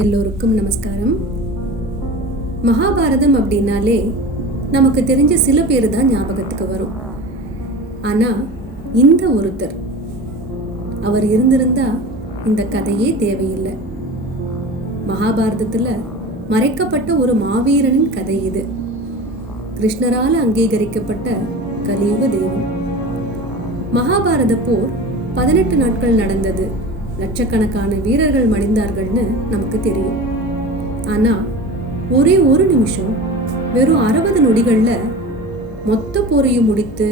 எல்லோருக்கும் நமஸ்காரம். மகாபாரதம் அப்படின்னாலே நமக்கு தெரிஞ்ச சில பேர் தான் ஞாபகத்துக்கு வரும். ஆனால் இந்த ஒருத்தர், அவர் இருந்திருந்தா இந்த கதையே தேவையில்லை. மகாபாரதத்தில் மறைக்கப்பட்ட ஒரு மாவீரனின் கதை இது. கிருஷ்ணரால் அங்கீகரிக்கப்பட்ட கலியுக தெய்வம். மகாபாரத போர் 18 நாட்கள் நடந்தது. லட்சக்கணக்கான வீரர்கள் மடிந்தார்கள்னு நமக்கு தெரியும். ஆனால் ஒரே ஒரு நிமிஷம், வெறும் 60 நொடிகளில் மொத்த போரையும் முடித்து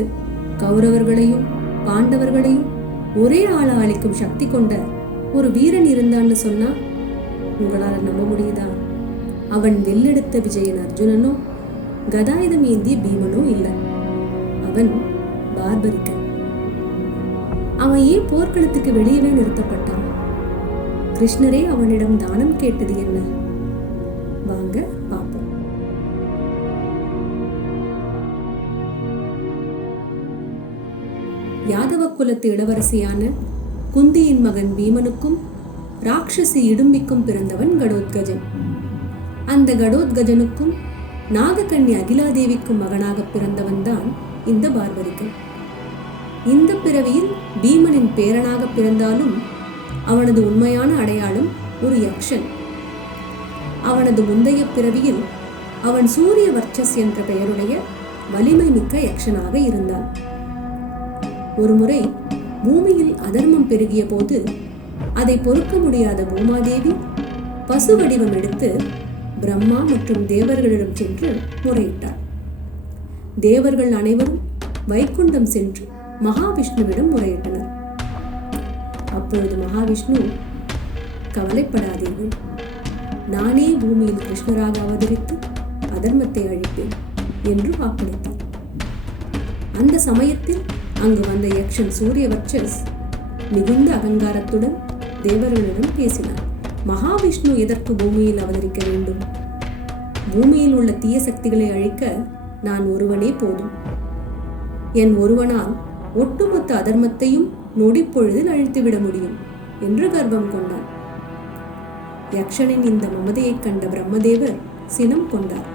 கௌரவர்களையும் பாண்டவர்களையும் ஒரே ஆளா அளிக்கும் சக்தி கொண்ட ஒரு வீரன் இருந்தான்னு சொன்னா உங்களால் நம்ப முடியுதா? அவன் வெள்ளெடுத்த விஜயன் அர்ஜுனனோ கதாயுதம் ஏந்திய பீமனோ இல்லை. அவன் பார்பரிக்கன். அவன் ஏன் போர்க்களத்துக்கு வெளியவே நிறுத்தப்பட்டான்? கிருஷ்ணரே அவனிடம் தானம் கேட்டது என்ன? வாங்க பார்ப்போம். யாதவ குலத்து இளவரசியான குந்தியின் மகன் பீமனுக்கும் ராட்சசி இடும்பிக்கும் பிறந்தவன் கடோத்கஜன். அந்த கடோத்கஜனுக்கும் நாகக்கண்ணி அகிலாதேவிக்கும் மகனாக பிறந்தவன் தான் இந்த பார்பரிக்கன். இந்த பிறவியில் பீமனின் பேரனாக பிறந்தாலும் அவனது உண்மையான அடையாளம் ஒரு யக்ஷன். அவனது முந்தைய பிறவியில் அவன் சூரிய வர்ச்சஸ் என்ற பெயருடைய வலிமை மிக்க யக்ஷனாக இருந்தான். ஒருமுறை பூமியில் அதர்மம் பெருகிய போது அதை பொறுக்க முடியாத பூமாதேவி பசு வடிவம் எடுத்து பிரம்மா மற்றும் தேவர்களிடம் சென்று முறையிட்டார். தேவர்கள் அனைவரும் வைகுண்டம் சென்று மகாவிஷ்ணுவிடம் முறையிட்டனர். அப்பொழுது மகாவிஷ்ணு, கவலைப்படாதீர்கள், நானே பூமியில் கிருஷ்ணராக அவதரித்து அதர்மத்தை அழிப்பேன் என்று வாக்களித்தார். அந்த சமயத்தில் அங்கு வந்த யக்ஷன் சூரியவர்ச்சஸ் மிகுந்த அகங்காரத்துடன் தேவர்களிடம் பேசினார். மகாவிஷ்ணு எதற்கு பூமியில் அவதரிக்க வேண்டும்? பூமியில் உள்ள தீய சக்திகளை அழிக்க நான் ஒருவனே போதும். என் ஒருவனால் ஒட்டுமொத்த அதர்மத்தையும் நொடிப்பொழுதில் அழித்துவிட முடியும் என்று கர்வம் கொண்டார். யக்ஷனின் இந்த மமதையை கண்ட பிரம்மதேவர் சினம் கொண்டார்.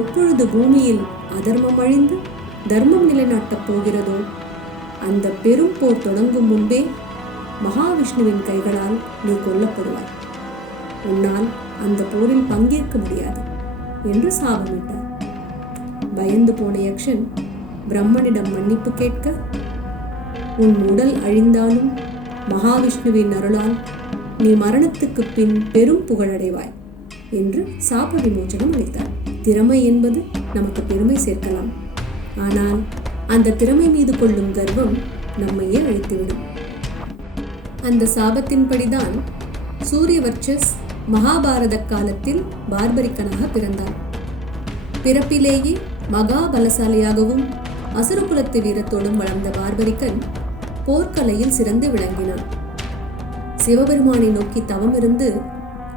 எப்பொழுது பூமியில் அதர்மம் அழிந்து தர்மம் நிலைநாட்டப் போகிறதோ அந்த பெரும் போர் தொடங்கும் முன்பே மகாவிஷ்ணுவின் கைகளால் நீ கொல்லப்படுவாய். உன்னால் அந்த போரில் பங்கேற்க முடியாது என்று சாபமிட்டார். பயந்து போன யக்ஷன் பிரம்மனிடம் மன்னிப்பு கேட்க, உன் உடல் அழிந்தாலும் மகாவிஷ்ணுவின் அருளால் நீ மரணத்துக்கு பின் பெரும் புகழடைவாய் என்று சாப விமோச்சனம் அளித்தார். திறமை என்பது நமக்கு பெருமை சேர்க்கலாம். ஆனால் அந்த திறமை மீது கொள்ளும் கர்வம் நம்மையே அழித்துவிடும். அந்த சாபத்தின்படிதான் சூரியவர்ச்சஸ் மகாபாரத காலத்தில் பார்பரிக்கனாக பிறந்தார். பிறப்பிலேயே மகா பலசாலியாகவும் அசுரகுலத்து வீரத்தோடும் வளர்ந்த பார்பரிக்கன் போர்க்கலையில் சிறந்து விளங்கினான். சிவபெருமானை நோக்கி தவம் இருந்து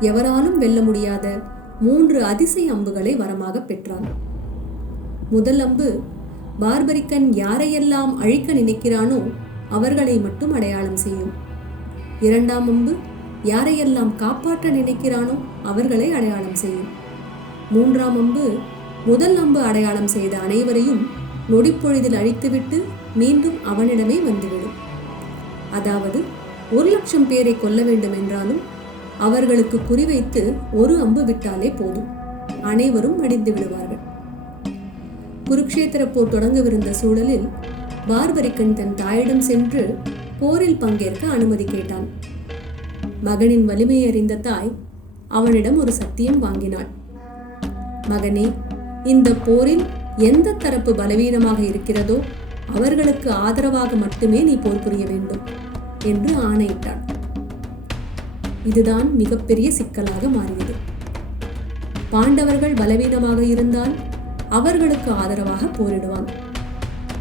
எவராலும் வெல்ல முடியாத 3 அதிசய அம்புகளை வரமாக பெற்றான். முதல் அம்பு பார்பரிக்கன் யாரையெல்லாம் அழிக்க நினைக்கிறானோ அவர்களை மட்டும் அடையாளம் செய்யும். இரண்டாம் அம்பு யாரையெல்லாம் காப்பாற்ற நினைக்கிறானோ அவர்களை அடையாளம் செய்யும். மூன்றாம் அம்பு முதல் அம்பு அடையாளம் செய்த அனைவரையும் நொடிப்பொழுதில் அழித்துவிட்டு மீண்டும் அவனிடமே வந்துவிடும். அதாவது 1,00,000 பேரை கொல்ல வேண்டும் என்றாலும் அவர்களுக்கு குறிவைத்து ஒரு அம்பு விட்டாலே போதும், அனைவரும் அழிந்து விடுவார்கள். குருக்ஷேத்திர போர் தொடங்கவிருந்த சூழலில் பார்பரிக்கன் தன் தாயிடம் சென்று போரில் பங்கேற்க அனுமதி கேட்டான். மகனின் வலிமையை அறிந்த தாய் அவனிடம் ஒரு சத்தியம் வாங்கினாள். மகனே, இந்த போரில் எந்த தரப்பு பலவீனமாக இருக்கிறதோ அவர்களுக்கு ஆதரவாக மட்டுமே நீ போர் புரிய வேண்டும் என்று ஆணையிட்டாள். இதுதான் மிகப்பெரிய சிக்கலாக மாறியது. பாண்டவர்கள் பலவீனமாக இருந்தால் அவர்களுக்கு ஆதரவாக போரிடுவான்.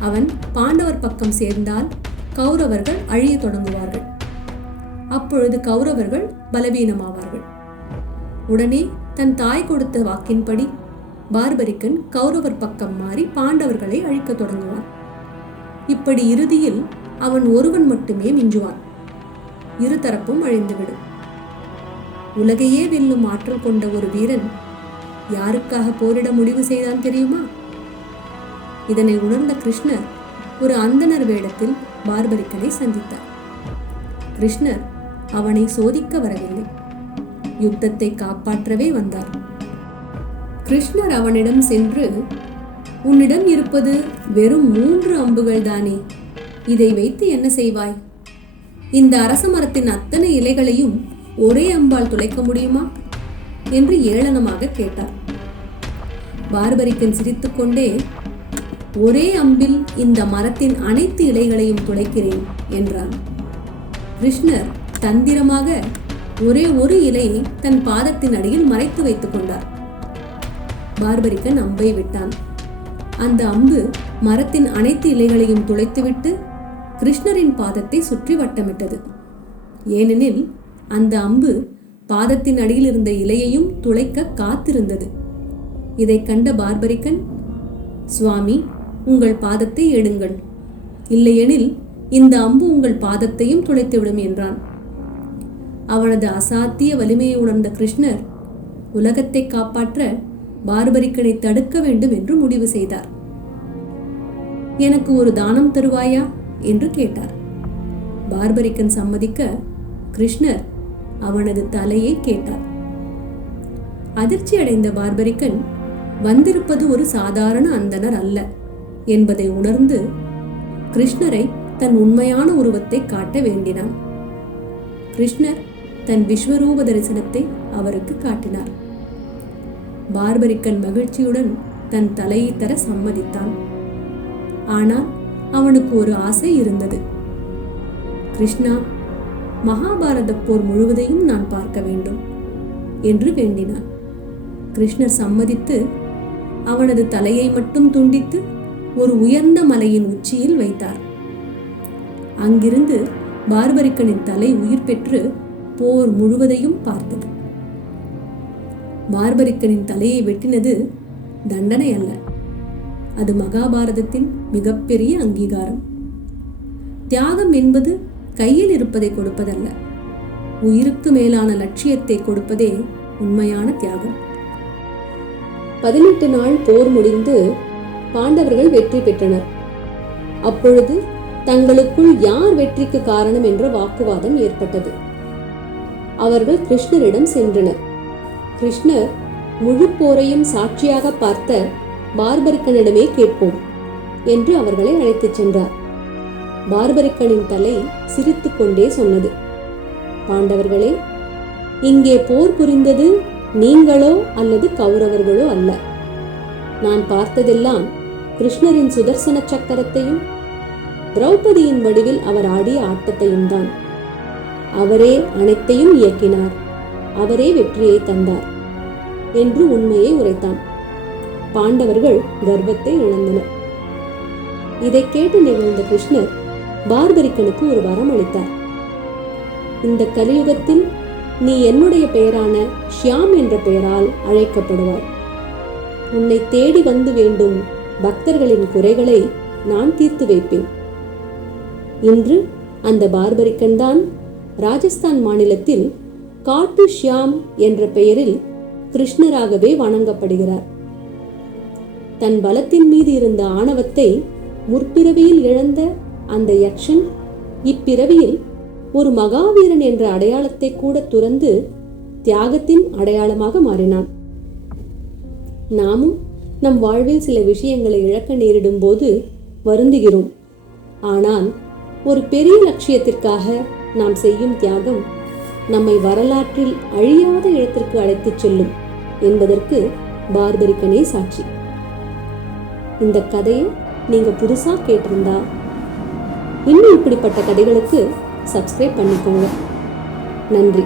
அவன் பாண்டவர் பக்கம் சேர்ந்தால் கௌரவர்கள் அழிய தொடங்குவார்கள். அப்பொழுது கௌரவர்கள் பலவீனமாவார்கள். உடனே தன் தாய் கொடுத்த வாக்கின்படி பார்பரிக்கன் கௌரவர் பக்கம் மாறி பாண்டவர்களை அழிக்க தொடங்குவான். இப்படி இறுதியில் அவன் ஒருவன் மட்டுமே மிஞ்சுவான். இருதரப்பும் அழிந்துவிடும். உலகையே வெல்லும் ஆற்றல் கொண்ட ஒரு வீரன் யாருக்காக போரிட முடிவு செய்தான் தெரியுமா? இதனை உணர்ந்த கிருஷ்ணர் ஒரு அந்தணர் வேடத்தில் பார்பரிக்கனை சந்தித்தார். கிருஷ்ணர் அவனை சோதிக்க வரவில்லை, யுத்தத்தை காப்பாற்றவே வந்தார். கிருஷ்ணர் அவனிடம் சென்று, உன்னிடம் இருப்பது வெறும் 3 அம்புகள் தானே, இதை வைத்து என்ன செய்வாய்? இந்த அரச மரத்தின் அத்தனை இலைகளையும் ஒரே அம்பால் துளைக்க முடியுமா என்று ஏளனமாக கேட்டார். பார்பரிக்கன் சிரித்துக்கொண்டே, ஒரே அம்பில் இந்த மரத்தின் அனைத்து இலைகளையும் துளைக்கிறேன் என்றான். கிருஷ்ணர் தந்திரமாக ஒரே ஒரு இலையை தன் பாதத்தின் அடியில் மறைத்து வைத்துக் கொண்டார். பார்பரிக்கன் அம்பை விட்டான். அந்த அம்பு மரத்தின் அனைத்து இலைகளையும் துளைத்துவிட்டு கிருஷ்ணரின் பாதத்தை சுற்றி வட்டமிட்டது. ஏனெனில் அந்த அம்பு பாதத்தின் அடியில் இருந்த இலையையும் துளைக்க காத்திருந்தது. இதை கண்ட பார்பரிக்கன், சுவாமி, உங்கள் பாதத்தை எடுங்கள், இல்லையெனில் இந்த அம்பு உங்கள் பாதத்தையும் துளைத்துவிடும் என்றான். அவனது அசாத்திய வலிமையை உணர்ந்த கிருஷ்ணர் உலகத்தை காப்பாற்ற பார்பரிக்கனை தடுக்க வேண்டும் என்று முடிவு செய்தார். எனக்கு ஒரு தானம் தருவாயா என்று கேட்டார். பார்பரிக்கன் சம்மதிக்க கிருஷ்ணர் அவனது தலையை கேட்டார். அதிர்ச்சி அடைந்த பார்பரிக்கன் வந்திருப்பது ஒரு சாதாரண அந்தணர் அல்ல என்பதை உணர்ந்து கிருஷ்ணரை தன் உண்மையான உருவத்தை காட்ட வேண்டினான். கிருஷ்ணர் தன் விஸ்வரூப தரிசனத்தை அவருக்கு காட்டினார். பார்பரிக்கன் மகிழ்ச்சியுடன் தன் தலையை தர சம்மதித்தான். ஆனால் அவனுக்கு ஒரு ஆசை இருந்தது. கிருஷ்ணா, மகாபாரத போர் முழுவதையும் நான் பார்க்க வேண்டும் என்று வேண்டினான். கிருஷ்ணர் சம்மதித்து அவனது தலையை மட்டும் துண்டித்து ஒரு உயர்ந்த மலையின் உச்சியில் வைத்தார். அங்கிருந்து பார்பரிக்கனின் தலை உயிர் பெற்று போர் முழுவதையும் பார்த்தது. பார்பரிக்கனின் தலையை வெட்டினது தண்டனை அல்ல, அது மகாபாரதத்தின் மிகப்பெரிய அங்கீகாரம். தியாகம் என்பது கையில் இருப்பதை கொடுப்பதல்ல, உயிருக்கு மேலான லட்சியத்தை கொடுப்பதே உண்மையான தியாகம். 18 நாள் போர் முடிந்து பாண்டவர்கள் வெற்றி பெற்றனர். அப்பொழுது தங்களுக்குள் யார் வெற்றிக்கு காரணம் என்ற வாக்குவாதம் ஏற்பட்டது. அவர்கள் கிருஷ்ணரிடம் சென்றனர். கிருஷ்ணர் முழு போரையும் சாட்சியாக பார்த்த பார்பரிக்கனிடமே கேட்போம் என்று அவர்களை அழைத்துச் சென்றார். பார்பரிக்கனின் தலை சிரித்து கொண்டே சொன்னது, பாண்டவர்களே, இங்கே போர் புரிந்தது நீங்களோ அல்லது கௌரவர்களோ அல்ல. நான் பார்த்ததெல்லாம் கிருஷ்ணரின் சுதர்சன சக்கரத்தையும் திரௌபதியின் வடிவில் அவர் ஆடிய ஆட்டத்தையும் தான். அவரே அனைத்தையும் இயக்கினார், அவரே வெற்றியை தந்தார் என்று உண்மையை உரைத்தான். பாண்டவர்கள் கர்வத்தை இழந்தனர். இதை கேட்டு நிகழ்ந்த கிருஷ்ணர் பார்பரிக்கனுக்கு ஒரு வரம் அளித்தார். இந்த கலியுகத்தில் நீ என்னுடைய பெயரான ஷியாம் என்ற பெயரால் அழைக்கப்படுவார். உன்னை தேடி வந்து வேண்டும் பக்தர்களின் குறைகளை நான் தீர்த்து வைப்பேன். இன்று அந்த பார்பரிக்கன் தான் ராஜஸ்தான் மாநிலத்தில் காட்டு ஷியாம் என்ற பெயரில் கிருஷ்ணராகவே வணங்கப்படுகிறார். தன் பலத்தின் மீது இருந்த ஆணவத்தை முற்பிறவியில் இழந்த அந்த யக்ஷன் இப்பிறவியில் ஒரு மகாவீரன் என்ற அடையாளத்தை கூட துறந்து தியாகத்தின் அடையாளமாக மாறினான். நாமும் நம் வாழ்வில் சில விஷயங்களை இழக்க நேரிடும் போது வருந்துகிறோம். ஆனால் ஒரு பெரிய லட்சியத்திற்காக நாம் செய்யும் தியாகம் நம்மை வரலாற்றில் அழியாத இடத்திற்கு அழைத்துச் செல்லும் என்பதற்கு பார்பரிக்கனே சாட்சி. இந்த கதையை நீங்க புதுசா கேட்டிருந்தா இன்னும் இப்படிப்பட்ட கதைகளுக்கு சப்ஸ்கிரைப் பண்ணிக்கோங்க. நன்றி.